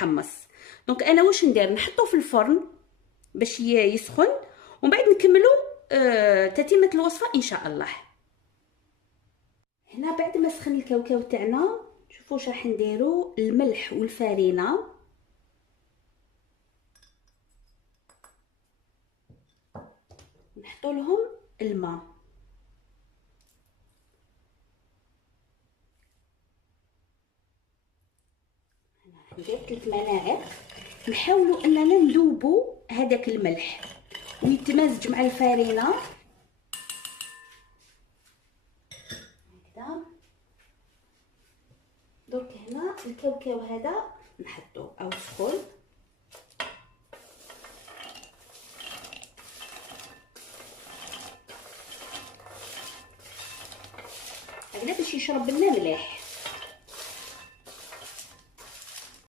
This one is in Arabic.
يتحمص. دونك انا واش ندير، نحطو في الفرن باش يسخن، ومن بعد نكملو تتمه الوصفه ان شاء الله. هنا بعد ما سخن الكاوكاو تاعنا، شوفوا واش راح نديرو، الملح والفارينه، نحطو لهم الماء، ندير 3 ملاعق. نحاولوا اننا نذوبوا هذاك الملح ويتمازج مع الفارينه هكذا. درك هنا الكاوكاو هذا نحطوه او سخون، هكذا باش يشرب لنا مليح.